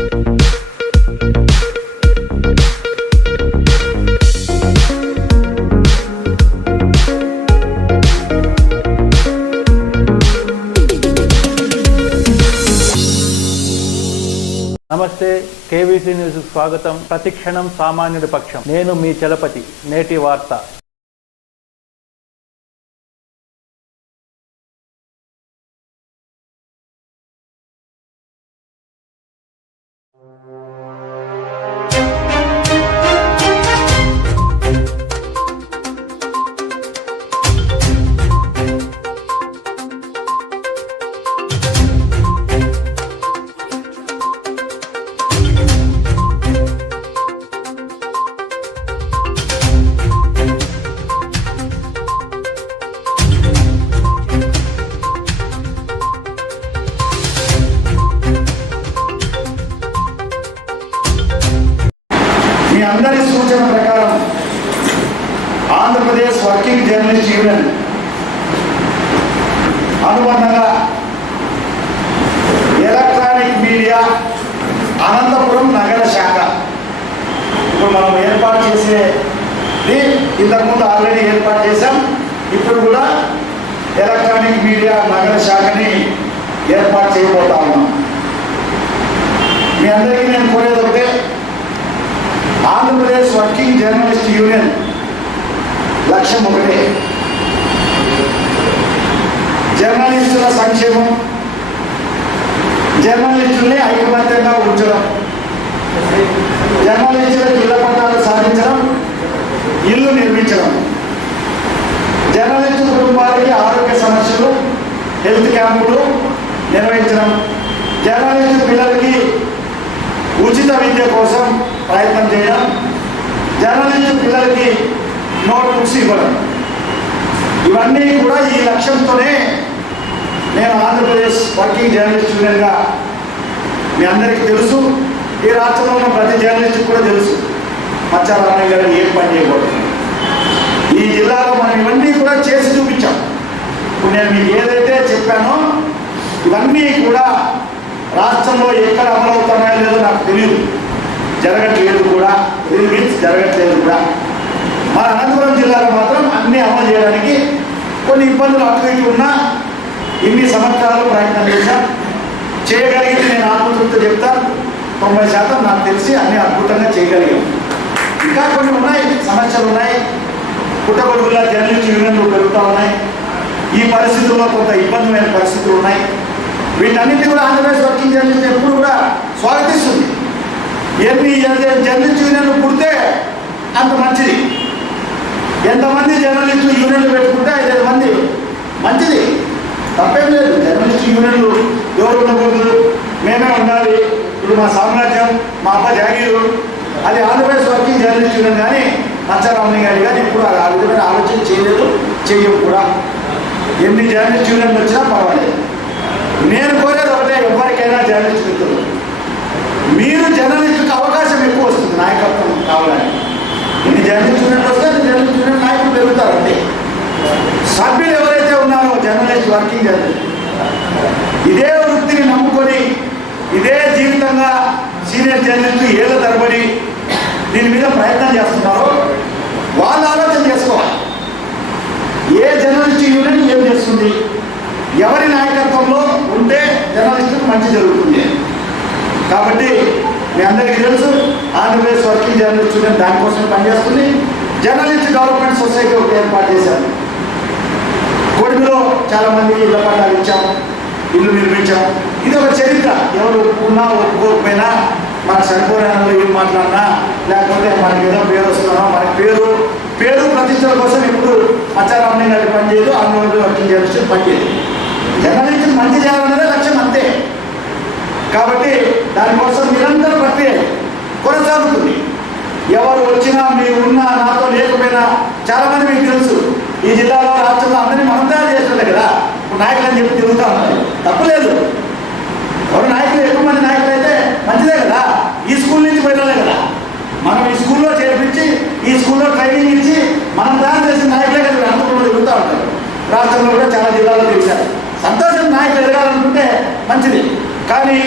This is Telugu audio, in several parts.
నమస్తే, కేవీసీ న్యూస్ స్వాగతం. ప్రతిక్షణం సామాన్యుడి పక్షం. నేను మీ చలపతి. నేటి వార్త. మీ అందరి సూచన ప్రకారం ఆంధ్రప్రదేశ్ వర్కింగ్ జర్నలిస్ట్ యూనియన్ అనుబంధంగా ఎలక్ట్రానిక్ మీడియా అనంతపురం నగర శాఖ ఇప్పుడు మనం ఏర్పాటు చేసేది ఇంతకుముందు ఆల్రెడీ ఏర్పాటు చేశాం. ఇప్పుడు కూడా ఎలక్ట్రానిక్ మీడియా నగర శాఖని ఏర్పాటు చేయబోతా ఉన్నాం. మీ అందరికీ నేను కోరేది ఒకటే, ఆంధ్రప్రదేశ్ వర్కింగ్ జర్నలిస్ట్ యూనియన్ లక్ష్యం ఒకటే, జర్నలిస్టుల సంక్షేమం, జర్నలిస్టుల్ని ఐకమత్యంగా ఉంచడం, జర్నలిస్టులకు ఇళ్ల పట్టాలు సాధించడం, ఇల్లు నిర్మించడం, జర్నలిస్టు కుటుంబాలకి ఆరోగ్య సమస్యలు, హెల్త్ క్యాంపులు నిర్వహించడం, జర్నలిస్టు పిల్లలకి ఉచిత విద్య కోసం ప్రయత్నం చేయడం, జర్నలిస్టు పిల్లలకి నోట్బుక్స్ ఇవ్వడం, ఇవన్నీ కూడా ఈ లక్ష్యంతోనే నేను ఆంధ్రప్రదేశ్ వర్కింగ్ జర్నలిస్ట్ యూనియన్గా, మీ అందరికీ తెలుసు, ఈ రాష్ట్రంలో ఉన్న ప్రతి జర్నలిస్ట్కి కూడా తెలుసు మచ్చా రామయ్య గారు ఏం పని చేయకూడదు. ఈ జిల్లాలో మనం ఇవన్నీ కూడా చేసి చూపించాం. ఇప్పుడు నేను మీకు ఏదైతే చెప్పానో ఇవన్నీ కూడా రాష్ట్రంలో ఎక్కడ అమలు అవుతున్నాయో లేదో నాకు తెలియదు, జరగట్లేదు కూడా, జరగట్లేదు కూడా. మన అనంతపురం జిల్లాలో మాత్రం అన్నీ అమలు చేయడానికి కొన్ని ఇబ్బందులు అటు ఇటు ఉన్నా ఇన్ని సంవత్సరాలు ప్రయత్నం చేశాం. చేయగలిగింది నేను ఆత్మతృప్తి చెప్తాను, 90% నాకు తెలిసి అన్ని అద్భుతంగా చేయగలిగాం. ఇంకా కొన్ని ఉన్నాయి, సమస్యలు ఉన్నాయి, పుట్టగొడుగులా జర్నలిస్ట్ యూనియన్లు పెరుగుతూ ఉన్నాయి. ఈ పరిస్థితుల్లో కొంత ఇబ్బందిమైన పరిస్థితులు ఉన్నాయి. వీటన్నిటి కూడా ఆంధ్రప్రదేశ్ వర్కింగ్ జర్నలిస్ట్ ఎప్పుడు కూడా స్వాగతిస్తుంది. ఎన్ని జర్నలిస్ట్ యూనియన్లు పుడితే అంత మంచిది. ఎంతమంది జర్నలిస్టు యూనియన్లు పెట్టుకుంటే 5 మంది మంచిది, తప్పేం లేదు. జర్నలిస్టు యూనియన్లు ఎవరు ఉండకూడదు, మేమే ఉండాలి, ఇప్పుడు మా సామ్రాజ్యం, మా అబ్బ జాగీరు, అది ఆంధ్రప్రదేశ్ వర్కింగ్ జర్నలిస్ట్ యూనియన్ కానీ మచ్చా రామయ్య గారి కానీ ఇప్పుడు ఆ విధమైన ఆలోచన చేయలేదు, చెయ్యం కూడా. ఎన్ని జర్నలిస్ట్ యూనియన్లు వచ్చినా పర్వాలేదు. నేను కోరేది ఒకటే, ఎవరికైనా జర్నలిస్ట్ మిత్రులు, మీరు జర్నలిస్టుకి అవకాశం ఎక్కువ వస్తుంది, నాయకత్వం కావాలని. ఇన్ని జర్నలిస్ట్ యూనియన్లు వస్తే జర్నలిస్ట్ యూనియన్ నాయకులు పెరుగుతారు. అంటే సభ్యులు ఎవరైతే ఉన్నారో జర్నలిస్ట్ వర్కింగ్ జర్నలిస్ట్ ఇదే వృత్తిని నమ్ముకొని ఇదే జీవితంగా సీనియర్ జర్నలిస్టు ఏళ్ళ తరబడి దీని మీద ప్రయత్నం చేస్తున్నారో వాళ్ళు ఆలోచన చేసుకోవాలి. ఏ జర్నలిస్ట్ యూనియన్ ఏం చేస్తుంది, ఎవరి నాయకత్వంలో ఉంటే జర్నలిస్టులకు మంచి జరుగుతుంది. కాబట్టి మీ అందరికీ తెలుసు, ఆంధ్రప్రదేశ్ వర్కింగ్ జర్నలిస్ట్ యూనియన్ దానికోసం పనిచేస్తుంది. జర్నలిస్ట్ డెవలప్మెంట్ సొసైటీ ఒకటి ఏర్పాటు చేశారు. కొడుకులో చాలామందికి ఇళ్ల పట్టాలు ఇచ్చాం, ఇల్లు నిర్మించాం. ఇది ఒక చరిత్ర. ఎవరు ఒప్పుకున్నా ఒప్పుకోకపోయినా, మనకు సరిపోయిన ఏం మాట్లాడినా, లేకపోతే మనకి ఏదో పేరు వస్తున్నా, మనకి పేరు ప్రతిష్టల కోసం ఎప్పుడు మచ్చా రామయ్య గారి పనిచేయదు, ఆంధ్రప్రదేశ్ వర్కింగ్ జర్నలిస్ట్ పనిచేయదు. జర్నలిస్ట్ మంచి చేయాలన్నదే లక్ష్యం, అంతే. కాబట్టి దానికోసం నిరంతర ప్రక్రియ కొనసాగుతుంది. ఎవరు వచ్చినా, మీరు ఉన్నా, నాతో లేకపోయినా, చాలామంది మీకు తెలుసు ఈ జిల్లాలో రాష్ట్రంలో అందరినీ మనం తయారు చేస్తుండే కదా. ఇప్పుడు నాయకులు అని చెప్పి తిరుగుతూ ఉన్నారు, తప్పులేదు. ఎవరు నాయకులు, ఎక్కువ మంది నాయకులు అయితే మంచిదే కదా. ఈ స్కూల్ నుంచి పోయినాలే కదా, మనం ఈ స్కూల్లో చేర్పించి ఈ స్కూల్లో ట్రైనింగ్ ఇచ్చి మనం తయారు చేసిన నాయకులే కదా అనంతపురంలో తిరుగుతూ ఉంటారు. రాష్ట్రంలో కూడా చాలా జిల్లాలో తెలిసారు. సంతోషం, నాయకులు ఎదగాలనుకుంటే మంచిది. కానీ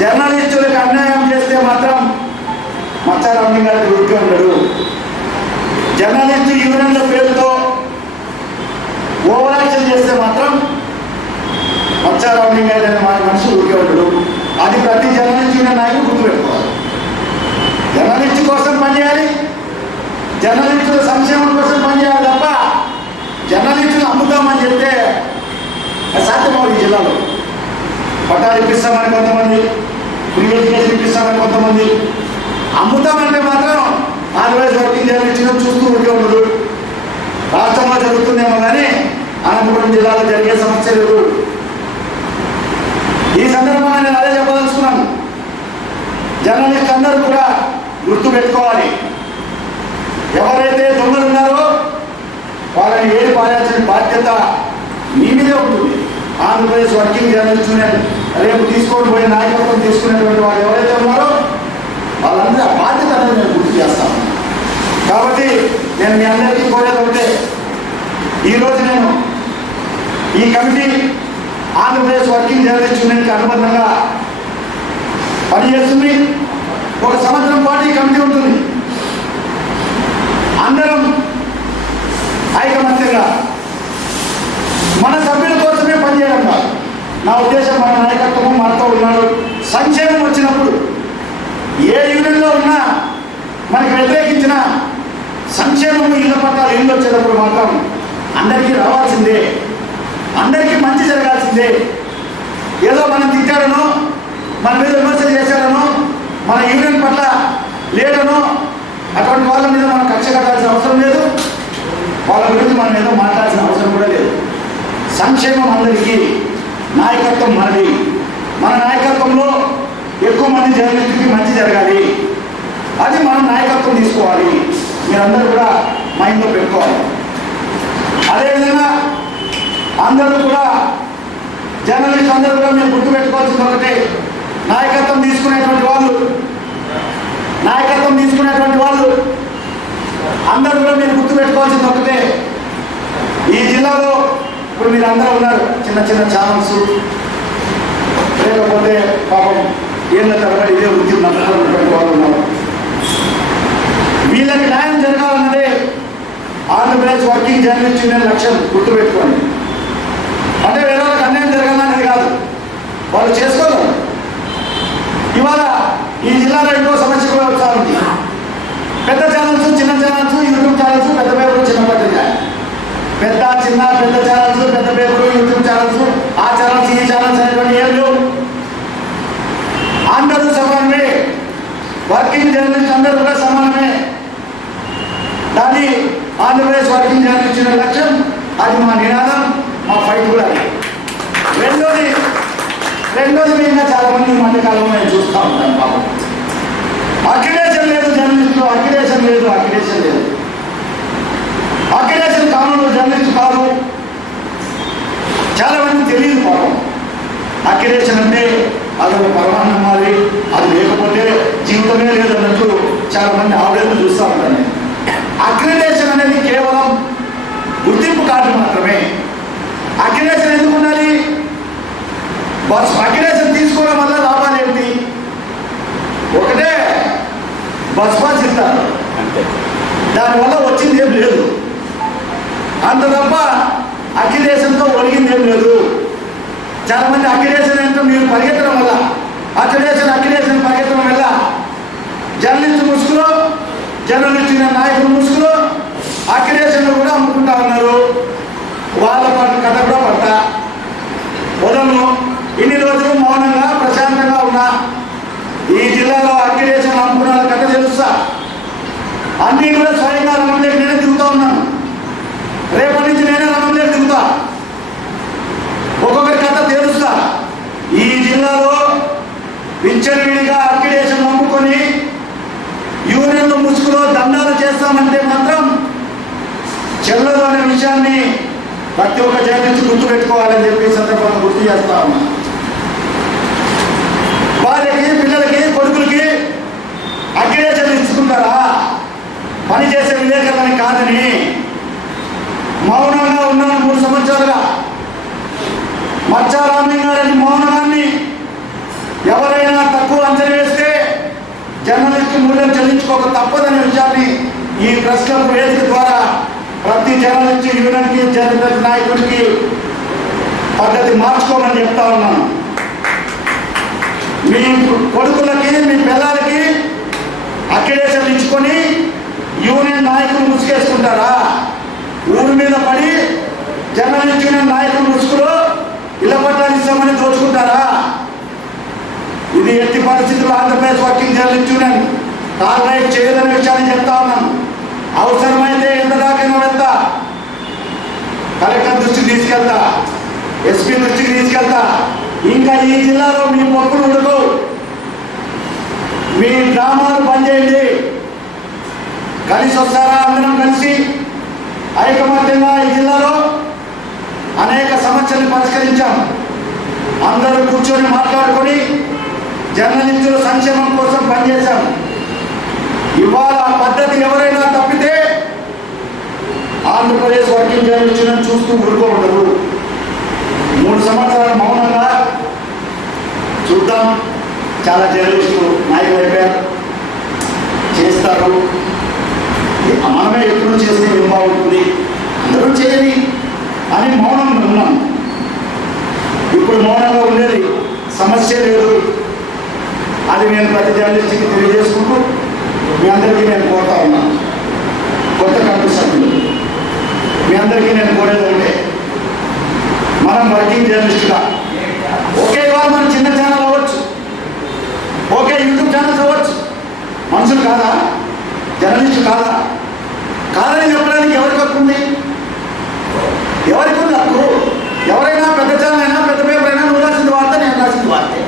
జర్నలిస్టులకు అన్యాయం చేస్తే మాత్రం మచ్చారామణి గారికి ఊరికే ఉండడు. జర్నలిస్టు యూనియన్ల పేరుతో ఓవర్ యాక్షన్ చేస్తే మాత్రం మచ్చారామణి గారి అనే మనిషి ఊరికే ఉండడు. అది ప్రతి జర్నలిస్ట్ యూనియన్ నాయకుడు గుర్తుపెట్టుకోవాలి. జర్నలిస్టు కోసం పనిచేయాలి, జర్నలిస్టుల సంక్షేమం కోసం పనిచేయాలి తప్ప జర్నలిస్టులు అమ్ముతామని చెప్తే సాధ్యమవుతుంది. ఈ జిల్లాలో పట్టాలు ఇప్పిస్తామని కొంతమంది, ఫ్రీ ఎడ్యుకేషన్ ఇప్పిస్తామని కొంతమంది, అమ్ముతామంటే మాత్రం ఆంధ్రప్రదేశ్ వర్కింగ్ జర్నలిస్టులను చూస్తూ ఉంటే ఉండదు. రాష్ట్రంలో జరుగుతుందేమో కానీ అనంతపురం జిల్లాలో జరిగే సమస్య లేదు. ఈ సందర్భంగా నేను అదే చెప్పదలుచుకున్నాను. జర్నలిస్ట్ అందరూ కూడా గుర్తు పెట్టుకోవాలి. ఎవరైతే దొంగలు ఉన్నారో వాళ్ళని ఏది పారాల్సిన బాధ్యత మీ మీదే ఉంటుంది. ఆంధ్రప్రదేశ్ వర్కింగ్ జర్నలిస్ట్ యూనియన్ రేపు తీసుకొని పోయే నాయకత్వం తీసుకునేటువంటి వాళ్ళు ఎవరైతే ఉన్నారో వాళ్ళందరూ ఆ బాధ్యత అనేది నేను గుర్తు చేస్తాను. కాబట్టి నేను మీ అందరికీ కోరేది ఒకటే, ఈరోజు నేను ఈ కమిటీ ఆంధ్రప్రదేశ్ వర్కింగ్ జర్నలిస్ట్ యూనియన్కి అనుబంధంగా పనిచేస్తుంది. 1 సంవత్సరం పాటు ఈ కమిటీ ఉంటుంది. అందరం ఐకమత్యంగా మన సభ్యుల కోసమే పనిచేయడం కాదు. నా ఉద్దేశం మన నాయకత్వము మనతో ఉన్నాడు. సంక్షేమం వచ్చినప్పుడు ఏ యూనియన్లో ఉన్నా మనకి వ్యతిరేకించిన సంక్షేమము ఇళ్ల పట్టాలు ఇల్లు వచ్చేటప్పుడు మాత్రం అందరికీ రావాల్సిందే, అందరికీ మంచి జరగాల్సిందే. ఏదో మనం తిట్టాడనో మన మీద విమర్శలు చేశాడనో మన యూనియన్ పట్ల లేడనో అటువంటి వాళ్ళ మీద మనం కక్ష కట్టాల్సిన అవసరం లేదు. వాళ్ళ గురించి మనం ఏదో మాట్లాడాల్సిన అవసరం కూడా లేదు. సంక్షేమం అందరికీ, నాయకత్వం మనది. మన నాయకత్వంలో ఎక్కువ మంది జర్నలిస్టులకి మంచి జరగాలి. అది మనం నాయకత్వం తీసుకోవాలి. మీరందరూ కూడా మైండ్లో పెట్టుకోవాలి. అదేవిధంగా అందరూ కూడా జర్నలిస్ట్ అందరూ కూడా మీరు గుర్తుపెట్టుకోవాల్సింది ఒకటే, నాయకత్వం తీసుకునేటువంటి వాళ్ళు అందరూ కూడా మీరు గుర్తుపెట్టుకోవాల్సింది ఒకటే, ఈ జిల్లాలో ఇప్పుడు మీరు అందరూ ఉన్నారు, చిన్న చిన్న ఛానల్స్, లేకపోతే పాపం ఏళ్ళ తరబడి ఇదే వృత్తి నడుపుతున్నటువంటి వాళ్ళు ఉన్నారు. వీళ్ళకి న్యాయం జరగాలన్నదే ఆంధ్రప్రదేశ్ వర్కింగ్ జర్నలిస్ట్ యూనియన్ లక్ష్యం. గుర్తుపెట్టుకోండి. అంటే వేరే వాళ్ళకి అన్యాయం జరగాలనేది కాదు, వాళ్ళు చేసుకోగలరు. ఇవాళ ఈ జిల్లాలో ఇంకో సమస్య కూడా వస్తూ ఉంది. పెద్ద ఛానల్స్, చిన్న ఛానల్స్, యూట్యూబ్ ఛానల్స్, పెద్ద పేపర్, చిన్న పత్రిక, పెద్ద చిన్న పెద్ద ఛానల్స్, పెద్ద పేపర్, యూట్యూబ్ ఛానల్స్, ఆ ఛానల్స్ ఈ ఛానల్స్ అనేటువంటి ఏం లేవు. అందరూ సమానమే. వర్కింగ్ జర్నలిస్ట్ అందరూ కూడా సమానమే. దాని ఆంధ్రప్రదేశ్ వర్కింగ్ జర్నలిస్ట్ యూనియన్ లక్ష్యం, అది మా నినాదం, మా ఫైట్ కూడా. రెండోది ఇంకా చాలా మంది ఈ మధ్యకాలంలో నేను చూస్తూ ఉంటాను. పాపం అక్రిడేషన్ లేదు జర్నలిస్టులో, అక్రిడేషన్ లేదు. అక్రిడేషన్ కాలంలో జర్నలిస్ట్ కాదు, చాలా మంది తెలియదు. పాపం అక్రిడేషన్ అంటే అదొక పరమాన్నం మాది, అది లేకపోతే జీవితమే లేదన్నట్టు చాలా మంది ఆవేదన చూస్తూ ఉంటాను. అక్రిడేషన్ అనేది కేవలం గుర్తింపు కార్డు మాత్రమే. అక్రిడేషన్ ఎందుకు ఉండాలి? అక్రిడేషన్ తీసుకోవడం వల్ల లాభాలు ఏంటి? ఒకటే, బస్ పాస్ ఇస్తారు, దానివల్ల వచ్చింది ఏం లేదు. అంత తప్ప అక్రిడేషన్తో ఒరిగింది ఏం లేదు. చాలా మంది అక్రిడేషన్ ఏంటో మీరు పరిగెత్తడం వల్ల, అక్రిడేషన్ పరిగెత్తడం వల్ల జర్నలిస్ట్ ముసుగులో, జర్నలిస్ట్ నాయకులు ముసుగులో అక్రిడేషన్లు కూడా అమ్ముకుంటా ఉన్నారు. వాళ్ళ కథ కూడా పడతా వదలను. ఇన్ని రోజులు మౌనంగా ప్రశాంతంగా ఉన్నా ఈ జిల్లాలో అక్రిడేషన్ అమ్ముకున్న కథ తెలుస్తా. అన్నీ కూడా స్వయంగా రంగంలోకి నేనే దిగుతూ ఉన్నాను. రేపటి నుంచి నేనే రంగంలోకి దిగుతా. ఒక్కొక్కరి కథ తెలుస్తా. ఈ జిల్లాలో విచ్చలవిడిగా అక్రిడేషన్ అమ్ముకొని యూనియన్ల ముసుగులో దండాలు చేస్తామంటే మాత్రం చెల్లదు అనే విషయాన్ని ప్రతి ఒక్క జర్నలిస్ట్ గుర్తుపెట్టుకోవాలని చెప్పి సందర్భంగా గుర్తు చేస్తా ఉన్నా. భార్యకి, పిల్లలకి, కొడుకులకి అక్రిడేషన్ ఇచ్చుకుంటారా? పనిచేసే విలేకరులని కాదని మౌనంగా ఉన్నాను 3 సంవత్సరాలుగా. మచ్చారామయ్య గారి మౌనాన్ని ఎవరైనా తక్కువ అంచనా వేస్తే జర్నలిస్టు మూల్యం చెల్లించుకోక తప్పదనే విషయాన్ని ఈ ప్రెస్ క్లబ్ వేదిక ద్వారా ప్రతి జర్నలిస్టు యూనియన్కి జర్నలిస్ట్ నాయకుడికి పద్ధతి మార్చుకోమని చెప్తా ఉన్నాను. మీ కొడుకులకి మీ పిల్లలకి అక్రిడేషన్ ఇచ్చుకొని యూనియన్ నాయకులు ముసుగేసుకుంటారా? ఊరి మీద పడి జర్నలిస్ట్ యూనియన్ నాయకులు ముసుగులో ఇళ్ల పట్టాలు ఇస్తామని దోచుకుంటారా? ఇది ఎట్టి పరిస్థితుల్లో Andhra Pradesh working journalist union tolerate చేయలేని విషయాన్ని చెప్తా ఉన్నాను. అవసరమైతే ఎంత దాకైనా వెళ్తా, కలెక్టర్ దృష్టికి తీసుకెళ్తా, ఎస్పీ దృష్టికి తీసుకెళ్తా. ఇంకా ఈ జిల్లాలో మీ పప్పులు ఉండదు. మీ గ్రామాలు బంద్ చేయండి. కలిసి వస్తారా? అందరం కలిసి ఐకమత్యంగా ఈ జిల్లాలో అనేక సమస్యలను పరిష్కరించాం. అందరూ కూర్చొని మాట్లాడుకొని జర్నలిస్టుల సంక్షేమం కోసం పనిచేశాం. ఇవాళ ఆ పద్ధతి ఎవరైనా తప్పితే ఆంధ్రప్రదేశ్ వర్కింగ్ జర్నలిస్టులను చూస్తూ ఊరుకోకూడదు. 3 సంవత్సరాలు మౌనంగా చూద్దాం. చాలా జర్నలిస్టులు నాయకులు అయిపోయారు, చేస్తారు. మనమే ఎప్పుడు చేస్తే ఏం బాగుంటుంది, అందరూ చేయని అని మౌనంగా ఉన్నాం. ఇప్పుడు మౌనంగా ఉండేది సమస్య లేదు. అది నేను ప్రతి జర్నలిస్ట్కి తెలియజేసుకుంటూ మీ అందరికీ నేను కోరుతా ఉన్నాను. కొత్త కమిటీ సభ్యులు మీ అందరికీ నేను కోరేది అంటే, మనం వర్కింగ్ జర్నలిస్టుగా ఒకే ఇవాళ మనం చిన్న ఛానల్ అవ్వచ్చు, ఓకే యూట్యూబ్ ఛానల్స్ అవ్వచ్చు. మనుషులు కాదా? జర్నలిస్టు కాదా? కాదని చెప్పడానికి ఎవరికి హక్కు ఉంది? ఎవరికి ఉంది హక్కు? ఎవరైనా పెద్ద ఛానల్ అయినా పెద్ద పేపర్ అయినా నువ్వు రాసింది వార్త, నేను రాసింది వార్తే.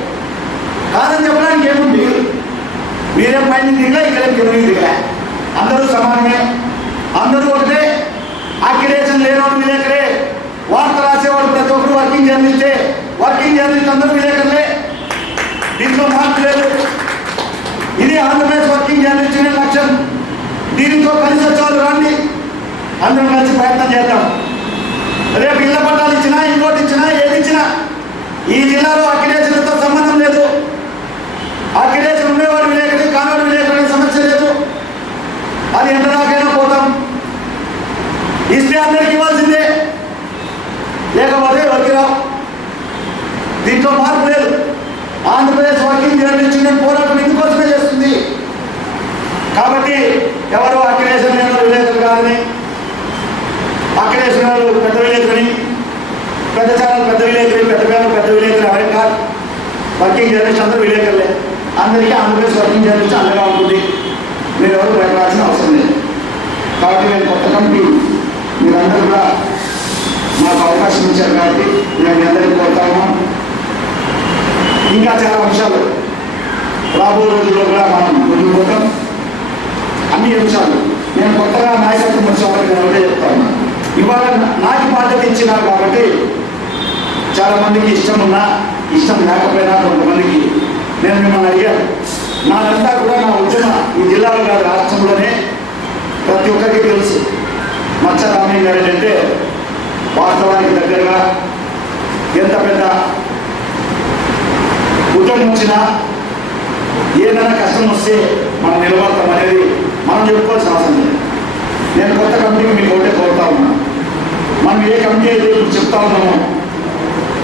కాదని చెప్పడానికి ఏముంది? మీరేం పైన దిగలే, ఇక్కడేం కింద దిగలే. అందరూ సమానమే, అందరూ ఒకటే. అక్రిడేషన్ లేనివాడు విలేకరే, వార్త రాసేవాడు ప్రతి ఒక్కరు వర్కింగ్ జర్నలిస్టే. వర్కింగ్ జర్నలిస్ట్ అందరూ విలేకరులే, దీంట్లో మార్పు లేదు. ఇది ఆంధ్రప్రదేశ్ వర్కింగ్ జర్నలిస్ట్ యూనియన్ లక్ష్యం. దీనితో కలిసి వచ్చేవాళ్ళు రండి, అందరం కలిసి ప్రయత్నం చేద్దాం. రేపు ఇళ్ల పట్టాలు ఇచ్చినా, ఇంకోటి ఇచ్చినా, ఏది ఇచ్చినా ఈ జిల్లాలో అక్రిడేషన్తో సంబంధం లేదు. అక్రిడేషన్ ఉండేవాడు విలేకరి, కానివాడు విలేకరి, సమస్య లేదు. అది ఎంత దాకైనా పోతాం. ఇస్తే అందరికి ఇవ్వాల్సిందే, లేకపోతే ఎవరికి రావు. దీంట్లో మార్పు లేదు. ఆంధ్రప్రదేశ్ వర్కింగ్ జర్నలిస్ట్ యూనియన్ పోరాటం ఇందుకోసమే చేస్తుంది. కాబట్టి ఎవరు అక్రిడేషన్ లేని విలేకరు కాదని, అక్రిడేషన్ వాళ్ళు పెద్ద విలేకరిని, పెద్ద ఛానల్ పెద్ద విలేకరి, పెద్ద పేరు పెద్ద విలేకరి ఎవరైనా కాదు. వర్కింగ్ జర్నలిస్ట్ అందరూ విలేకరులే. అందరికీ ఆంధ్రప్రదేశ్ వర్కింగ్ జర్నలిస్ట్ అండగా ఉంటుంది. మీరు ఎవరు భయపడాల్సిన అవసరం లేదు. కాబట్టి నేను కొత్త కమిటీ మీరందరూ కూడా మాకు అవకాశం ఇచ్చారు కాబట్టి నేను మీ అందరికీ కోరుతాను. ఇంకా చాలా అంశాలు రాబో రోజుల్లో కూడా మనం ముందుకు పోతాం. అన్ని అంశాలు నేను కొత్తగా నాయకత్వం వచ్చేవాళ్ళకి నేను ఒకటే చెప్తాను. ఇవాళ నాకు బాధ్యత ఇచ్చినారు కాబట్టి చాలామందికి ఇష్టం ఉన్నా ఇష్టం లేకపోయినా కొంతమందికి నేను మిమ్మల్ని అడిగాను. నాదంతా కూడా నా ఉద్యమ ఈ జిల్లాలో కాదు రాష్ట్రంలోనే ప్రతి ఒక్కరికి తెలుసు. మచ్చ రామయ్య గారు అంటే వాస్తవానికి దగ్గరగా ఎంత పెద్ద ఉద్యమం వచ్చినా ఏదైనా కష్టం వస్తే మనం నిలబడతాం అనేది మనం చెప్పుకోవాల్సిన అవసరం లేదు. నేను కొత్త కమిటీకి మీకు ఒకటే కోరుతా ఉన్నాను. మనం ఏ కమిటీ అయితే ఇప్పుడు చెప్తా ఉన్నామో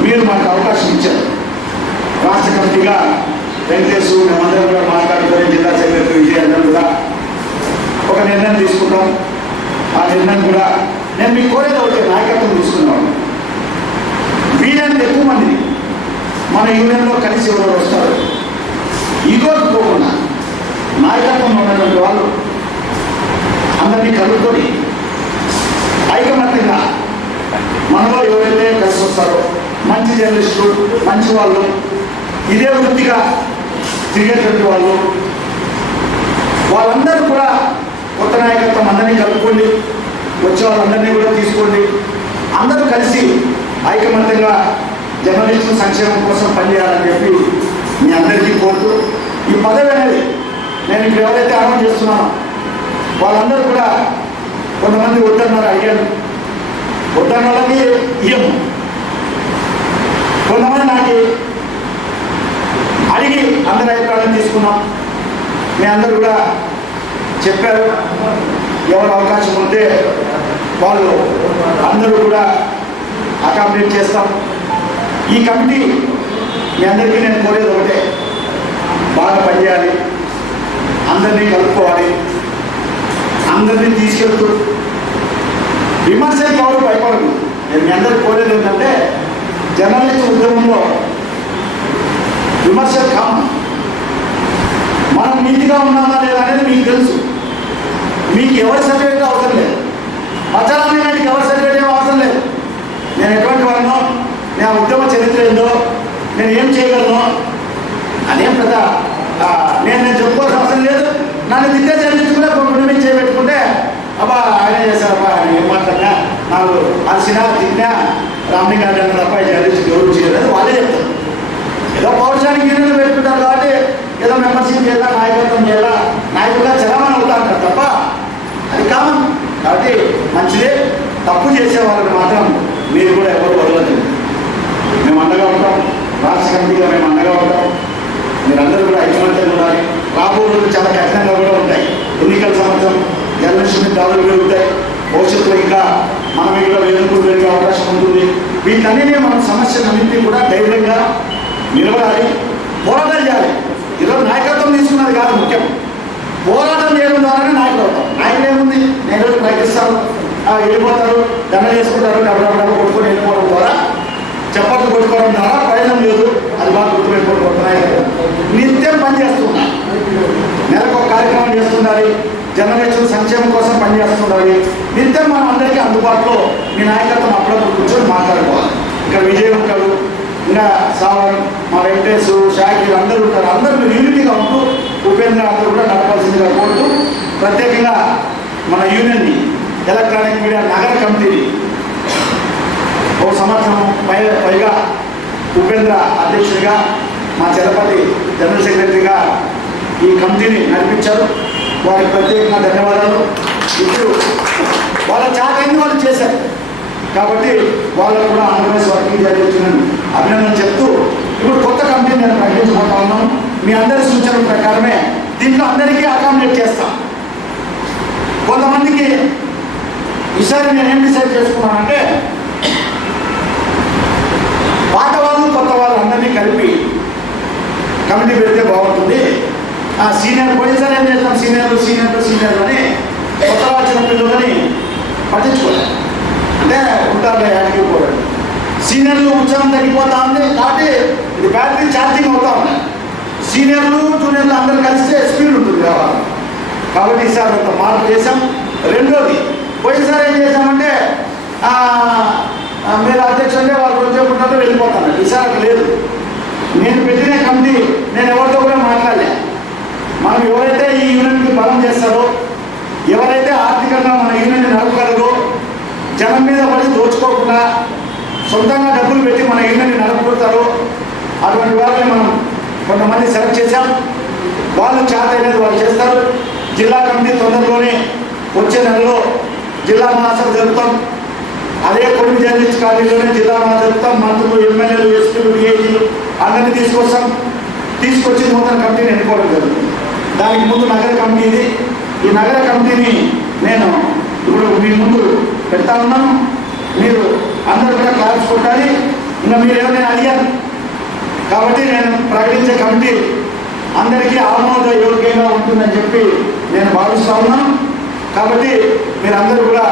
మీరు మాకు అవకాశం ఇచ్చారు. రాష్ట్ర కమిటీగా వెంకటేశ్ మేమందరం కూడా మాట్లాడుకొని జిల్లా సెక్రటరీ విజయ్ కూడా ఒక నిర్ణయం తీసుకుంటాం. ఆ నిర్ణయం కూడా నేను మీకు కోరేది ఒకటే, నాయకత్వం తీసుకున్నాను. వీళ్ళని ఎక్కువ మంది మన యూనియన్లో కలిసి ఎవరు వస్తారు, ఈగోకి పోకుండా నాయకత్వం ఉన్నటువంటి వాళ్ళు అందరినీ కలుపుకొని ఐకమత్యంగా మనలో ఎవరైతే కలిసి వస్తారో మంచి జర్నలిస్టులు, మంచి వాళ్ళు, ఇదే వృత్తిగా తిరిగేటువంటి వాళ్ళు, వాళ్ళందరూ కూడా కొత్త నాయకత్వం అందరినీ కలుపుకోండి. వచ్చే వాళ్ళందరినీ కూడా తీసుకోండి. అందరూ కలిసి ఐకమత్యంగా జర్నలిస్టుల సంక్షేమం కోసం పనిచేయాలని చెప్పి మీ అందరికీ కోరుతూ, ఈ పదవి అనేది నేను ఇప్పుడు ఎవరైతే అనౌన్స్ చేస్తున్నానో వాళ్ళందరూ కూడా కొంతమంది వద్దన్నారు, అడిగాను. వద్దన్న వాళ్ళకి ఇయ్యము. కొంతమంది నాకు అడిగి అందరి అభిప్రాయాలు తీసుకున్నాం. మీ అందరూ కూడా చెప్పారు, ఎవరు అవకాశం ఉంటే వాళ్ళు అందరూ కూడా అకామిడేట్ చేస్తాం. ఈ కమిటీ మీ అందరికీ నేను కోరేది ఒకటే, బాగా పనిచేయాలి, అందరినీ కలుపుకోవాలి, అందరినీ తీసుకెళ్తూ విమర్శలు ఎవరు భయపడదు. నేను మీ అందరికీ కోరేది ఏంటంటే, జర్నలిస్ట్ ఉద్యమంలో విమర్శలు కామన్. మనం నీతిగా ఉన్నామా లేదా అనేది మీకు తెలుసు. మీకు ఎవరి సర్టిఫికేట్ అవసరం లేదు, మచ్చరాన్ని నాటికి ఎవరి సర్టిఫికేట్ ఏం అవసరం లేదు. నేను ఎటువంటి వాడినో, నా ఉద్యమ చరిత్ర ఏందో, నేను ఏం చేయగలను అదేం పెద్ద నేను చెప్పుకోవాల్సిన అవసరం లేదు. నన్ను తిట్టే చదివించుకునే కొన్ని మీద చేయబెట్టుకుంటే అబ్బా ఆయన చేశారబ్బా ఆయన ఏం మాట్లాడినా నాకు అలసినా తిట్టినా రామ్ని గారు తప్ప చదివించి గౌరవం చేయలేదు వాళ్ళే చెప్తారు. ఏదో పౌరుషానికి యూనియన్లు పెట్టుకుంటారు కాబట్టి ఏదో మెంబర్షిప్ చేయాలా, నాయకత్వం చేయాలా, నాయకులుగా చలామణి అవుతా అంటారు తప్ప అది కామన్. కాబట్టి మంచిదే. తప్పు చేసే వాళ్ళని మాత్రం మీరు కూడా ఎవరు వదలదు. మేము అండగా ఉంటాం, రాష్ట్ర కమిటీగా మేము అండగా ఉంటాం. మీరందరూ కూడా ఐకమత్యంగా ఉండాలి. రాబో రోజులు చాలా కఠినంగా కూడా ఉంటాయి. ఎన్నికల సంవత్సరం, జర్నలిస్ట్ దాడులు పెరుగుతాయి. భవిష్యత్తులో ఇంకా మనం ఇక్కడ వేడుకలు పెరిగే అవకాశం ఉంటుంది. వీటన్నిటినీ మనం సమస్యలన్నింటినీ కూడా ధైర్యంగా నిలబడాలి, పోరాటం చేయాలి. ఈరోజు నాయకత్వం తీసుకున్నది కాదు ముఖ్యం, పోరాటం చేయడం ద్వారానే నాయకులు అవుతాం. నాయకులు ఏముంది, నేను ప్రయత్నిస్తాను, వెళ్ళిపోతారు, దండ చేసుకుంటారు, డబ్బు కొట్టుకొని వెళ్ళిపోవడం ద్వారా, చప్పట్లు కొట్టుకోవడం ద్వారా ప్రయోజనం లేదు. అది బాగా గుర్తుపెట్టుకుంటున్నాయి. నిత్యం పనిచేస్తున్నాయి, నెలకు ఒక కార్యక్రమం చేస్తుండాలి, జర్నలిస్టుల సంక్షేమం కోసం పనిచేస్తుండాలి. నిత్యం మనం అందరికీ అందుబాటులో మీ నాయకత్వం అప్పుడప్పుడు కూర్చొని మాట్లాడుకోవాలి. ఇక్కడ విజయ్ ఉంటాడు, ఇంకా సావన్, మా వెంకటేష్, షాకిర్ అందరూ ఉంటారు. అందరూ మీరు యూనిటీగా ఉంటూ ఉపేంద్ర అందరూ కూడా నడపాల్సిందిగా కోరుతూ, ప్రత్యేకంగా మన యూనియన్ని ఎలక్ట్రానిక్ మీడియా నగర కమిటీని ఒక సంవత్సరం పైగా ఉపేంద్ర అధ్యక్షుడిగా, మా చలపతి జనరల్ సెక్రటరీగా ఈ కమిటీని నడిపించారు. వారికి ప్రత్యేకంగా ధన్యవాదాలు. ఇప్పుడు వాళ్ళ చాకైంది వాళ్ళు చేశారు కాబట్టి వాళ్ళకు కూడా ఆంధ్రప్రదేశ్ వర్కింగ్ జరుగుతుందని అభినందన చెప్తూ, ఇప్పుడు కొత్త కమిటీ నేను ప్రకటించబోతా ఉన్నాను. మీ అందరి సూచనల ప్రకారమే దీంట్లో అందరికీ అకామిడేట్ చేస్తాం. కొంతమందికి ఈసారి నేనేం డిసైడ్ చేసుకున్నానంటే, పాత వాళ్ళు కొత్త వాళ్ళు అందరినీ కలిపి కమిటీ పెడితే బాగుంటుంది. సీనియర్ పోయినసారి ఏం చేస్తాం, సీనియర్లు అని కొత్త వచ్చిన పిల్లలని పట్టించుకోలేదు. అంటే ఉంటారులే యాడికి పోవడం, సీనియర్లు ఉత్సాహం తగ్గిపోతా ఉంది కాబట్టి ఇది బ్యాటరీ ఛార్జింగ్ అవుతా ఉన్నాయి. సీనియర్లు జూనియర్లు అందరూ కలిస్తే స్పీడ్ ఉంటుంది వ్యవహారం. కాబట్టి ఈసారి అంత మార్పు చేసాం. రెండోది, పోయినసారి ఏం చేశామంటే మీరు అధ్యక్షుడు అంటే వాళ్ళు రోజుకుంటారో వెళ్ళిపోతాను. ఈసారి లేదు, నేను పెట్టిన కమిటీ నేను ఎవరితో కూడా మాట్లాడలే. మనం ఎవరైతే ఈ యూనియన్కి బలం చేస్తారో, ఎవరైతే ఆర్థికంగా మన యూనియన్ని నడపగలరో, జనం మీద పడి దోచుకోకుండా సొంతంగా డబ్బులు పెట్టి మన యూనియన్ని నడుపుతారో అటువంటి వాళ్ళని మనం కొంతమంది సెలెక్ట్ చేశాం. వాళ్ళు చేత అనేది వాళ్ళు చేస్తారు. జిల్లా కమిటీ తొందరలోనే వచ్చే నెలలో జిల్లా మహాసభ జరుపుతాం. అదే కొడుకు జర్నలిస్ట్ కాలేజీలోనే జిల్లా మహా జరుపుతాం. మంత్రులు, ఎమ్మెల్యేలు, ఎస్పీలు, డిఐజీలు అందరినీ తీసుకొచ్చి నూతన కమిటీని ఎన్నుకోవడం జరుగుతుంది. దానికి ముందు నగర కమిటీ ఇది. ఈ నగర కమిటీని నేను ఇప్పుడు మీ ముందు పెడతా ఉన్నాను. మీరు అందరూ కూడా క్లాస్ కొట్టాలి. ఇంకా మీరు ఏమైనా అడిగారు కాబట్టి నేను ప్రకటించే కమిటీ అందరికీ ఆమోదయోగ్యంగా ఉంటుందని చెప్పి నేను భావిస్తా ఉన్నాను. కాబట్టి మీరందరూ కూడా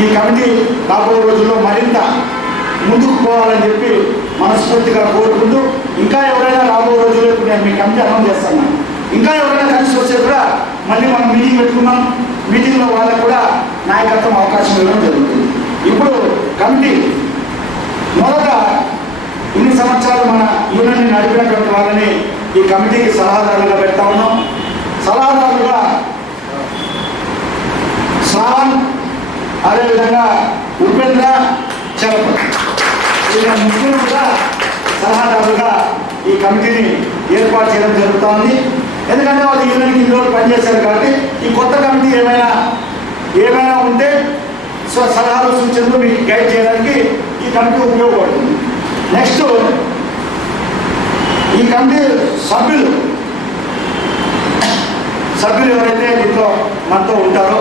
ఈ కమిటీ రాబోయే రోజుల్లో మరింత ముందుకు పోవాలని చెప్పి మనస్ఫూర్తిగా కోరుకుంటూ, ఇంకా ఎవరైనా రాబోయే రోజుల్లో నేను మీ కమిటీ అనౌన్స్ చేస్తాను. ఇంకా ఎవరైనా కలిసి వస్తే కూడా మళ్ళీ మనం మీటింగ్ పెట్టుకున్నాం. మీటింగ్లో వాళ్ళకు కూడా నాయకత్వం అవకాశం ఇవ్వడం జరుగుతుంది. ఇప్పుడు కమిటీ మొదట ఇన్ని సంవత్సరాలు మన యూనియన్ని నడిపినటువంటి వాళ్ళని ఈ కమిటీకి సలహాదారులుగా పెడతా ఉన్నాం. సలహాదారులుగా శ్రావణ్, అదేవిధంగా ఉపేంద్ర, చలపతి, ఇలా ముగ్గురు కూడా సలహాదారులుగా ఈ కమిటీని ఏర్పాటు చేయడం జరుగుతూ ఉంది. ఎందుకంటే వాళ్ళు యూనియన్కి ఇన్ని రోజులు పనిచేశారు కాబట్టి ఈ కొత్త కమిటీ ఏమైనా ఉంటే సలహాలు, సూచనలు మీకు గైడ్ చేయడానికి ఈ కమిటీ ఉపయోగపడుతుంది. నెక్స్ట్ ఈ కమిటీ సభ్యులు ఎవరైతే దీంట్లో మనతో ఉంటారో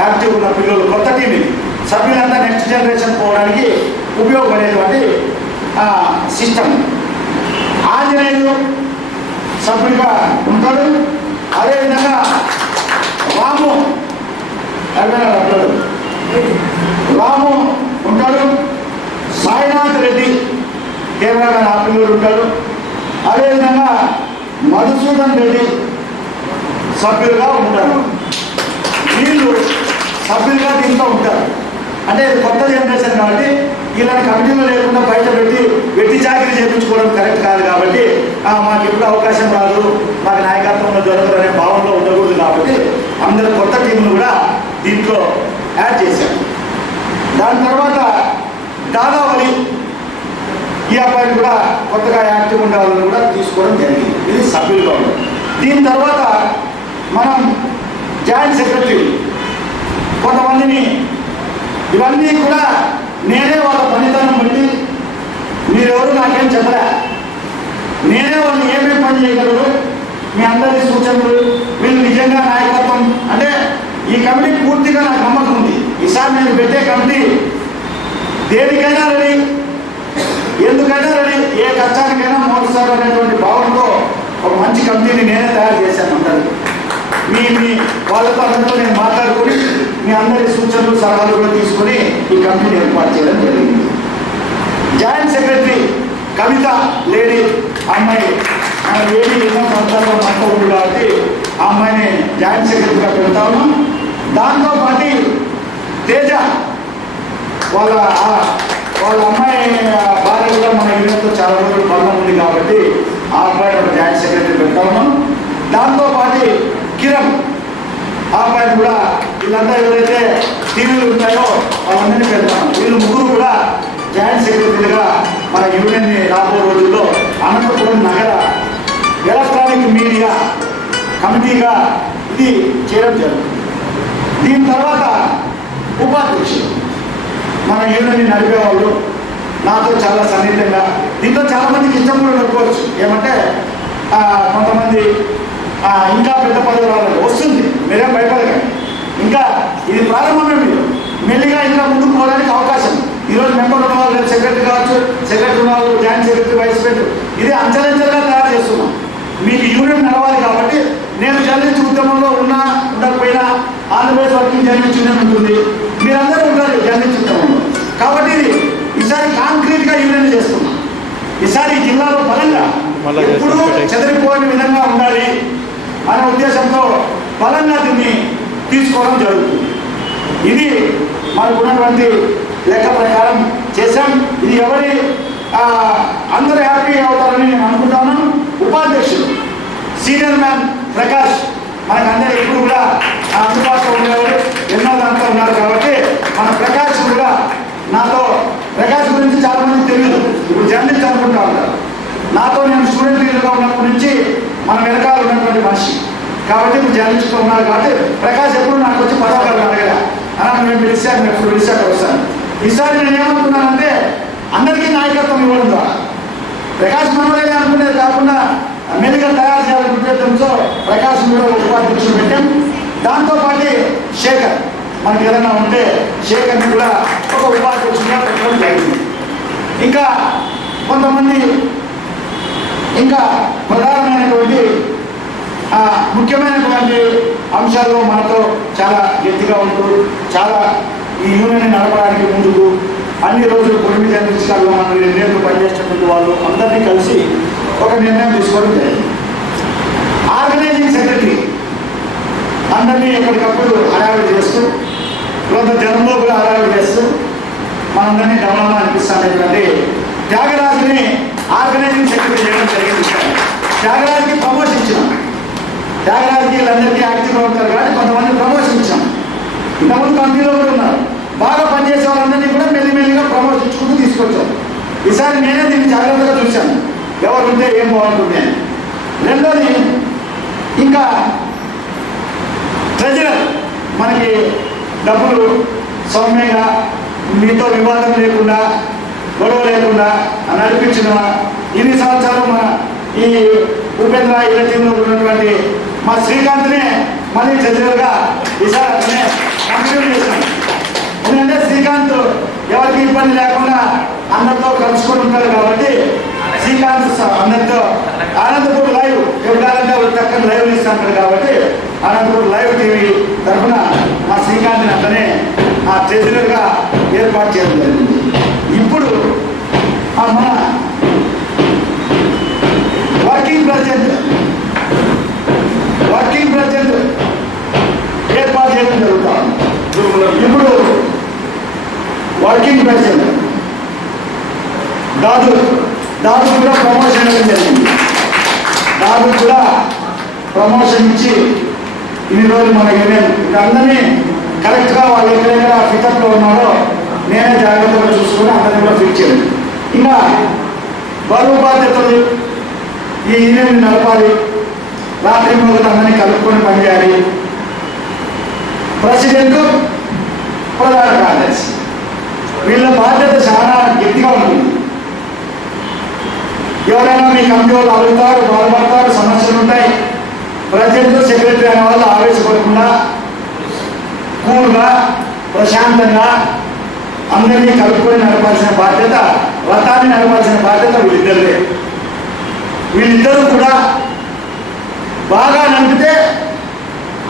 యాక్టివ్ ఉన్న పిల్లలు, కొత్త టీం ఇది, సభ్యులంతా నెక్స్ట్ జనరేషన్ పోవడానికి ఉపయోగపడేటువంటి సిస్టమ్. ఆంజనేయులు సభ్యులుగా ఉంటాడు. అదేవిధంగా రాము ఉంటాడు. సాయినాథ్ రెడ్డి కేరళ గారి ఆ పిల్లలు ఉంటాడు. అదేవిధంగా మధుసూదన్ రెడ్డి సభ్యులుగా ఉంటారు. వీళ్ళు సభ్యులుగా దీంట్లో ఉంటారు. అంటే కొత్త జనరేషన్ కాబట్టి వీళ్ళని కమిటీలో లేకుండా బయట వెట్టి చాకరీ చేయించుకోవడం కరెక్ట్ కాదు. కాబట్టి మాకు ఎప్పుడు అవకాశం రాదు, మాకు నాయకత్వంలో జరగదు అనే భావనలో ఉండకూడదు. కాబట్టి అందరు కొత్త టీంలు కూడా దీంట్లో యాడ్ చేశారు. దాని తర్వాత దాదావళి ఈ అబ్బాయిని కూడా కొత్తగా యాక్టివ్ ఉండాలని కూడా తీసుకోవడం జరిగింది. ఇది సభ్యులుగా ఉండదు. దీని తర్వాత మనం జాయింట్ సెక్రటరీ కొంతమందిని, ఇవన్నీ కూడా నేనే వాళ్ళ పనితనం బట్టి, మీరెవరు నాకేం చెప్పలే, నేనే వాళ్ళు ఏమేమి పని చేయగలరు, మీ అందరి సూచనలు, వీళ్ళు నిజంగా నాయకత్వం అంటే ఈ కమిటీ పూర్తిగా నాకు నమ్మకం ఉంది. ఈసారి నేను పెట్టే కమిటీ దేనికైనా రెడీ, ఎందుకైనా రెడీ, ఏ కష్టానికైనా మోస్తారు అనేటువంటి భావనతో ఒక మంచి కమిటీని నేనే తయారు చేశాను. అందరికీ మీ వాళ్ళతో అందరితో నేను మాట్లాడుకొని మీ అందరి సూచనలు సలహాలు కూడా తీసుకొని ఈ కమిటీని ఏర్పాటు చేయడం జరిగింది. జాయింట్ సెక్రటరీ కవిత లేడీ అమ్మాయి, లేడీ ఎన్నో సంవత్సరాలు మనతో ఉంది కాబట్టి ఆ అమ్మాయిని జాయింట్ సెక్రటరీగా పెడతాము. దాంతోపాటు తేజ వాళ్ళ అమ్మాయి భార్య కూడా మన యూనియన్తో చాలా రోజులు బంధం ఉంది కాబట్టి ఆ అబ్బాయి ఒక జాయింట్ సెక్రటరీ పెడతాము. దాంతోపాటు కిరణ్ ఆ అబ్బాయిని కూడా, వీళ్ళంతా ఎవరైతే టీవీలు ఉంటాయో వాళ్ళందరినీ పెడతాము. వీళ్ళు ముగ్గురు కూడా జాయింట్ సెక్రటరీగా మన యూనియన్ని రాబో రోజుల్లో అనంతపురం నగర ఎలక్ట్రానిక్ మీడియా కమిటీగా ఇది చేయడం జరుగుతుంది. దీని తర్వాత ఉపాధ్యక్షులు మన యూనియన్ని నడిపేవాళ్ళు నాతో చాలా సన్నిహితంగా, దీంట్లో చాలామందికి ఇష్టం కూడా నడుకోవచ్చు. ఏమంటే కొంతమంది ఇంకా పెద్ద పదవి రావాలి, వస్తుంది, మీరేం భయపడకండి. ఇంకా ఇది ప్రారంభమే, మీరు మెల్లిగా ఇంకా ముందుకు పోవడానికి అవకాశం. ఈరోజు మెంబర్ ఉన్న వాళ్ళు సెక్రటరీ కావచ్చు, సెక్రటరీ ఉన్న వాళ్ళు జాయింట్ సెక్రటరీ, వైస్ ప్రెసిడెంట్, ఇది అంచెలంచెలుగా తయారు చేస్తున్నాం. మీకు యూనియన్ నడవాలి కాబట్టి నేను జర్నలిస్ట్ ఉద్యమంలో ఉండకపోయినా ఆంధ్రప్రదేశ్ వర్కింగ్ జర్నలిస్ట్ యూనియన్ ఉంటుంది, మీరందరూ ఉంటారు జర్నలిస్ట్ ఉద్యమంలో. కాబట్టి ఈసారి కాంక్రీట్గా యూనియన్ చేస్తున్నాం. ఈసారి జిల్లాలో బలంగా ఎప్పుడూ చెదిరిపోని విధంగా ఉండాలి అనే ఉద్దేశంతో బలంగా దీన్ని తీసుకోవడం జరుగుతుంది. ఇది మనకు ఉన్నటువంటి లెక్క ప్రకారం చేశాం. ఇది ఎవరి అందరూ హ్యాపీ అవుతారని నేను అనుకుంటాను. ఉపాధ్యక్షుడు సీనియర్ మ్యాన్ ప్రకాష్ మనకందరూ ఎప్పుడు కూడా అందుబాటులో ఉండేవారు, ఎన్నో దాంట్లో ఉన్నారు కాబట్టి మన ప్రకాష్ కూడా నాతో, ప్రకాష్ గురించి చాలా మంది తెలియదు, ఇప్పుడు జర్నలిస్ట్ అనుకుంటా ఉంటారు. నాతో నేను స్టూడెంట్ లీడర్గా ఉన్నప్పటి నుంచి మన వెనకాల ఉన్నటువంటి మనిషి కాబట్టి ఇప్పుడు జర్నలిస్ట్తో ఉన్నారు. కాబట్టి ప్రకాష్ ఎప్పుడు నాకు వచ్చి పదవులు అడగల అలా మేము పిలిచాను, ఎప్పుడు పిలిచాక వస్తాను. ఈసారి నేను ఏమనుకున్నానంటే అందరికీ నాయకత్వం ఇవ్వడం ద్వారా ప్రకాష్ మనోడే అనుకునేది కాకుండా మెల్లిగా తయారు చేయాలని ఉద్దేశంతో ప్రకాశ్ కూడా ఉపాధ్యక్షులు పెట్టాం. దాంతోపాటు శేఖర్ మనకి ఏదైనా ఉంటే శేఖర్ని కూడా ఒక ఉపాధ్యక్షుడిగా పెట్టడం జరిగింది. ఇంకా కొంతమంది ఇంకా ప్రధానమైనటువంటి ముఖ్యమైనటువంటి అంశాల్లో మనతో చాలా గట్టిగా ఉంటూ చాలా ఈ యూనియన్ నడపడానికి ముందుకు అన్ని రోజులు కొన్ని జర్నలిస్టులు మనం నిర్ణయం పనిచేసేటువంటి వాళ్ళు అందరినీ కలిసి ఒక నిర్ణయం తీసుకోవడం జరిగింది. ఆర్గనైజింగ్ సెక్రటరీ అందరినీ ఎప్పటికప్పుడు హడావిడి చేస్తూ కొంత జనంలో కూడా హడావిడి చేస్తూ మనందరినీ డెవలప్ అనిపిస్తాను. ఎందుకంటే త్యాగరాజుని ఆర్గనైజింగ్ సెక్రటరీ చేయడం జరిగింది. త్యాగరాజుకి ప్రమోషన్ ఇచ్చినాం. త్యాగరాజుకి వీళ్ళందరికీ యాక్టివ్గా ఉంటారు కాబట్టి కొంతమంది ప్రమోషన్ ఇచ్చాం. ఇంతకుముందు కంపెనీలో కూడా ఉన్నారు, బాగా పనిచేసే వాళ్ళందరినీ కూడా మెల్లిమెల్లిగా ప్రమోషన్ ఇచ్చుకుంటూ తీసుకొచ్చారు. ఈసారి నేనే దీన్ని జాగ్రత్తగా చూశాను, ఎవరు ఉంటే ఏం బాగుంటుంది అని. రెండోది ఇంకా ట్రెజరర్ మనకి డబ్బులు సౌమ్యంగా మీతో వివాదం లేకుండా గొడవ లేకుండా నడిపించిన ఇన్ని సంవత్సరాలు మన ఈ ఉపేంద్ర ఇలా టీంలో ఉన్నటువంటి మా శ్రీకాంత్నే మళ్ళీ జడ్జిగా ఈసారి అతనే కంటిన్యూ చేశాను. ఎందుకంటే శ్రీకాంత్ ఎవరికి ఇబ్బంది లేకుండా అందరితో కలుసుకొని ఉంటాడు కాబట్టి శ్రీకాంత్ అందరితో ఆనందపూర్ లైవ్ ఎవరికాలంటే చక్కని లైవ్ ఇస్తాడు కాబట్టి అనంతపూర్ లైవ్ టీవీ తరఫున మా శ్రీకాంత్ని అతనే ఆ ట్రెజరర్గా ఏర్పాటు చేయడం జరిగింది. ఇప్పుడు మన వర్కింగ్ ప్రెసిడెంట్ ఏర్పాటు చేయడం జరుగుతాం. ఇప్పుడు వర్కింగ్ ప్రెసిడెంట్ దాదు కూడా ప్రమోషన్ ఇవ్వడం జరిగింది. దాదు కూడా ప్రమోషన్ ఇచ్చి ఇన్ని రోజులు మన యూనియన్ అందరినీ కరెక్ట్గా వాళ్ళు ఎక్కడెక్కడ ఫిటప్లో ఉన్నారో నేనే జాగ్రత్తగా చూసుకుని అందరినీ కూడా ఫిట్ చేయాలి. ఇంకా బరువు బాధ్యతలు ఈ యూనియన్ నడపాలి, రాత్రి మొదలు అందరినీ కలుపుకొని పనిచేయాలి. ప్రెసిడెంట్, ప్రధాన కార్యదర్శి వీళ్ళ బాధ్యత చాలా గట్టిగా ఉంటుంది. ఎవరైనా మీ కమిటీ వాళ్ళు అడుగుతారు, బాధపడతారు, సమస్యలు ఉంటాయి. ప్రెసిడెంట్, సెక్రటరీ అనే వాళ్ళు ఆవేశపడకుండా కూల్గా ప్రశాంతంగా అందరినీ కలుపుకొని నడపాల్సిన బాధ్యత, రథాన్ని నడపాల్సిన బాధ్యత వీళ్ళిద్దరిదే. వీళ్ళిద్దరూ కూడా బాగా నడిపితే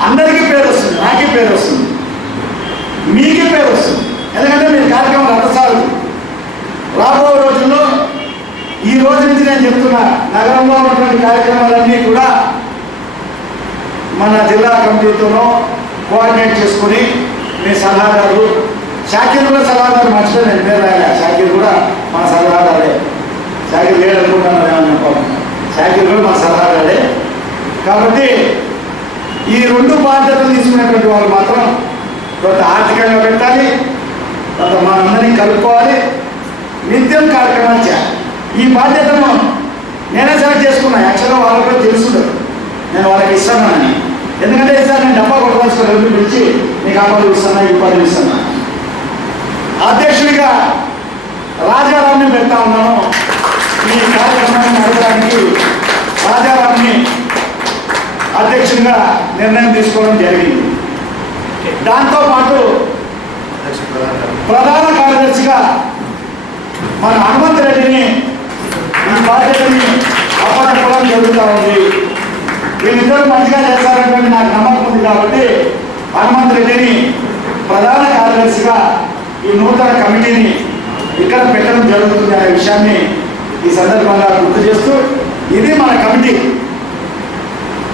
అందరికీ పేరు వస్తుంది, నాకే పేరు వస్తుంది, మీకే పేరు వస్తుంది. ఎందుకంటే మీ కార్యక్రమం రథసాగు రాబోయే రోజుల్లో ఈ రోజు నుంచి నేను చెప్తున్నా, నగరంలో ఉన్నటువంటి కార్యక్రమాలన్నీ కూడా మన జిల్లా కమిటీతోనో కోఆర్డినేట్ చేసుకుని మీ సలహాదారు షాకీర్ కూడా సలహాదారు మర్చిపోయి నేను పేరు రాయలే. షాకీర్ కూడా మన సలహాదారే. షాకీర్ లేడనుకుంటున్నాను ఏమన్నా, షాకీర్ కూడా మన సలహాదారే. కాబట్టి ఈ రెండు బాధ్యతలు తీసుకునేటువంటి వాళ్ళు మాత్రం కొంత ఆర్థికంగా పెట్టాలి, కొంత మనందరినీ కలుపుకోవాలి, నిత్యం కార్యక్రమాలు చేయాలి. ఈ బాధ్యతను నేనే సెలెక్ట్ చేసుకున్నాను. యాక్చువల్గా వాళ్ళకి కూడా తెలుసుండదు నేను వాళ్ళకి ఇస్తానని. ఎందుకంటే ఈసారి నేను డబ్బా కొట్టవలసిన రెండు పిలిచి నీకు ఆ పనులు ఇస్తాను, ఈ పనులు ఇస్తాను. అధ్యక్షుడిగా రాజారాంని పెడతా ఉన్నాను. ఈ కార్యక్రమాన్ని నడపడానికి రాజారాంని అధ్యక్షుడిగా నిర్ణయం తీసుకోవడం జరిగింది. దాంతోపాటు ప్రధాన కార్యదర్శిగా మన హనుమంత్ రెడ్డిని ఈ బాధ్యతని అప్పచెప్పడం జరుగుతూ ఉంది. వీళ్ళిద్దరూ మంచిగా చేస్తారని నాకు నమ్మకం ఉంది కాబట్టి హనుమంత్ రెడ్డిని ప్రధాన కార్యదర్శిగా ఈ నూతన కమిటీని ఇక్కడ పెట్టడం జరుగుతుంది అనే విషయాన్ని ఈ సందర్భంగా గుర్తు చేస్తూ, ఇది మన కమిటీ.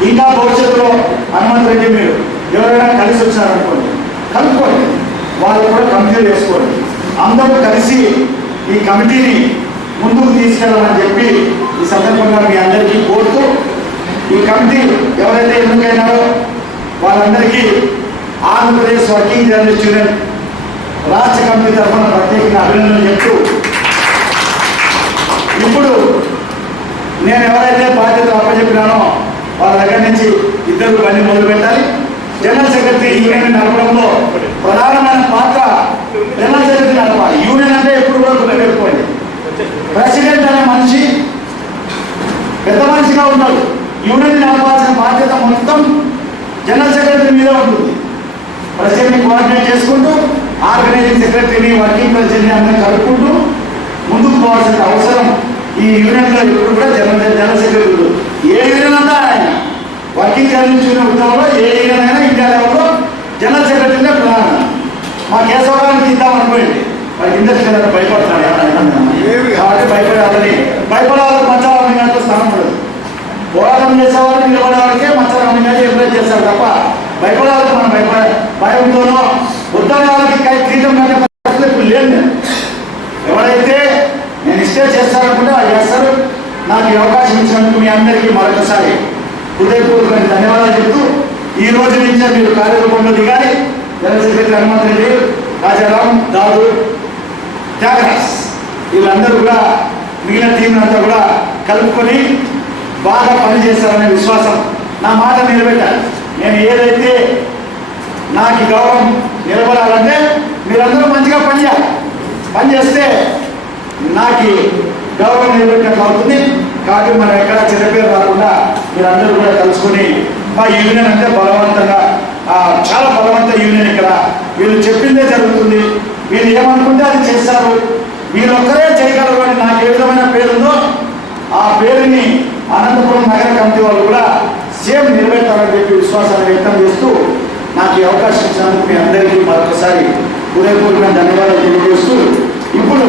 ఇంకా భవిష్యత్తులో హనుమంత్ రెడ్డి మీరు ఎవరైనా కలిసి వచ్చారనుకోండి, కలుపుకోండి, వాళ్ళు కూడా కమిటీలు వేసుకోండి. అందరూ కలిసి ఈ కమిటీని ముందుకు తీసుకెళ్ళాలని చెప్పి ఈ సందర్భంగా మీ అందరికీ కోరుతూ, ఈ కమిటీ ఎవరైతే ఎన్నికైనారో వాళ్ళందరికీ ఆంధ్రప్రదేశ్ వర్కింగ్ జర్నలిస్ట్ యూనియన్ రాష్ట్ర కమిటీ తరఫున ప్రత్యేకంగా అభినందనలు చెప్తూ, ఇప్పుడు నేను ఎవరైతే బాధ్యతలు అప్పచెప్పినానో వాళ్ళ దగ్గర నుంచి ఇద్దరు పని మొదలు పెట్టాలి. జనరల్ సెక్రటరీ యూనియన్ నడపడంలో ప్రధానమైన పాత్ర జనరల్ సెక్రటరీ నడపాలి. యూనియన్ అంటే ఎప్పుడు కూడా గుర్తుపెట్టుకోండి, ప్రెసిడెంట్ అనే మనిషి పెద్ద మనిషిగా ఉన్నాడు. యూనియన్ నడపాల్సిన బాధ్యత మొత్తం జనరల్ సెక్రటరీ మీద ఉంటుంది. ప్రెసిడెంట్ని కోఆర్డినేట్ చేసుకుంటూ ఆర్గనైజింగ్ సెక్రటరీని, వర్కింగ్ ప్రెసిడెంట్ని అందరినీ కలుపుకుంటూ ముందుకు పోవాల్సిన అవసరం ఈ యూనియన్లో ఇప్పుడు కూడా జనరల్ సెక్రటరీ. ఏ యూనియన్ అంతా ఆయన వర్కింగ్ జర్నలిస్ట్ యూనియన్ ఉద్యమంలో ఏ యూనియన్ అయినా ఇండియా లెవెల్లో జనరల్ సెక్రటరీనే ప్రధానం. మా కేశవరానికి ఇద్దాం అనుకోండి, వాళ్ళకి ఇండస్ట్రీ భయపడతాడు కాబట్టి భయపడాలని మచ్చాలని గంటలో స్థానం ఉండదు. పోరాటం చేసేవాళ్ళు నిలబడేవాడికే మచ్చాలని కానీ ఎంప్లాయ్ చేస్తారు తప్ప భయపడాలని మనం భయంతోనో ఉద్దాని వాళ్ళకి క్రీతం కంటే పరిస్థితులు ఇప్పుడు లేదు. ఎవరైతే నేను ఇష్టే చేస్తారనుకుంటే అది చేస్తారు. నాకు ఈ అవకాశం ఇచ్చినందుకు మీ అందరికీ మరొకసారి హృదయపూర్వక ధన్యవాదాలు చెప్తూ, ఈ రోజు నుంచే మీరు కార్యరూపంలో దిగాలి. జనరల్ సెక్రటరీ హనుమంత్ రెడ్డి, రాజారాం, దాదు, త్యాగరాజ్ వీళ్ళందరూ కూడా మిగిలిన టీం అంతా కూడా కలుపుకొని బాగా పనిచేస్తారనే విశ్వాసం, నా మాట నిలబెట్టాలి. నేను ఏదైతే నాకు గౌరవం నిలబడాలంటే మీరందరూ మంచిగా పనిచేయాలి. పనిచేస్తే నాకు గౌరవం నిలబెట్టినట్టు అవుతుంది. కాబట్టి మనం ఎక్కడ చెడ్డపేరు రాకుండా మీరందరూ కూడా కలుసుకొని మా యూనియన్ అంటే బలవంతంగా చాలా బలవంత యూనియన్ ఇక్కడ వీళ్ళు చెప్పిందే జరుగుతుంది, వీళ్ళు ఏమనుకుంటే అది చేస్తారు, వీళ్ళొక్కరే చేయగలరు అని నాకు ఏ విధమైన పేరుందో ఆ పేరుని అనంతపురం నగర కమిటీ వాళ్ళు కూడా సేమ్ నిలబెట్టాలని చెప్పి విశ్వాసాన్ని వ్యక్తం చేస్తూ నాకు ఈ అవకాశం ఇచ్చినందుకు మీ అందరికీ మరొకసారి హృదయపూర్వక ధన్యవాదాలు తెలియజేస్తూ ఇప్పుడు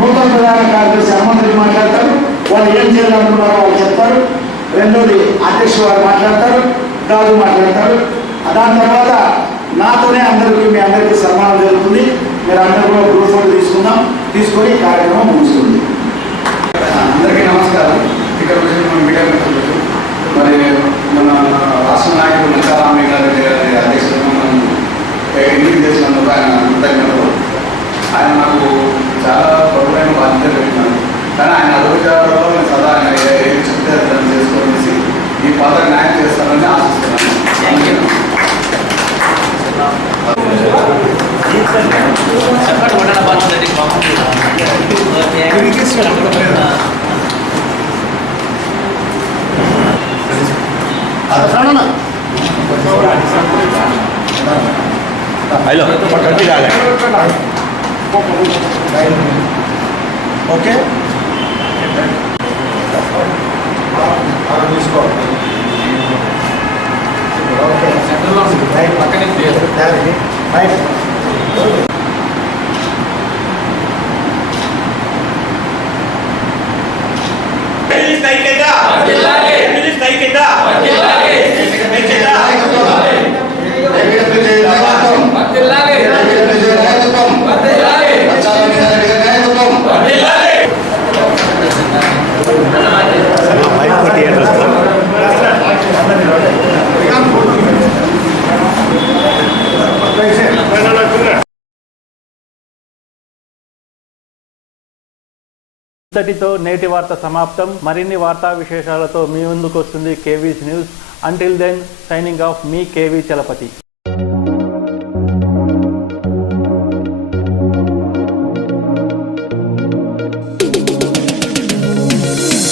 నూతన ప్రధాన కార్యదర్శి హనుమంతుడు మాట్లాడతారు, వాళ్ళు ఏం చేయాలనుకున్నారో వాళ్ళు చెప్తారు. రెండోది అధ్యక్షుడు వారు మాట్లాడతారు, రాజు మాట్లాడతారు. దాని తర్వాత నాతోనే మీ అందరికీ సన్మానం జరుగుతుంది. మీరు అందరూ కూడా గ్రూప్ ఫోటో తీసుకొని కార్యక్రమం ముగుస్తుంది. అందరికీ నమస్కారం. ఇక్కడ వచ్చిన మన మీడియా మిత్రులకు, మరి మన రాష్ట్ర నాయకులు నిజారామయ్య గారి అధ్యక్షులు మనం ఎన్నిక చేసినందుకు ఆయన కృతజ్ఞతలు. ఆయన నాకు చాలా బరువైన బాధ్యతలు పెట్టినాను, కానీ ఆయన అడుగుజాడలో నేను సదా ఆయన ఏమి చెప్తే దాన్ని చేసుకొనేసి ఈ పదవి న్యాయం చేస్తానని ఆశిస్తున్నాను. హలో ఓకే ఇంతటితో నేటి వార్త సమాప్తం. మరిన్ని వార్తా విశేషాలతో మీ ముందుకు వస్తుంది KV's news. Until then signing off మీ కేవీ చలపతి.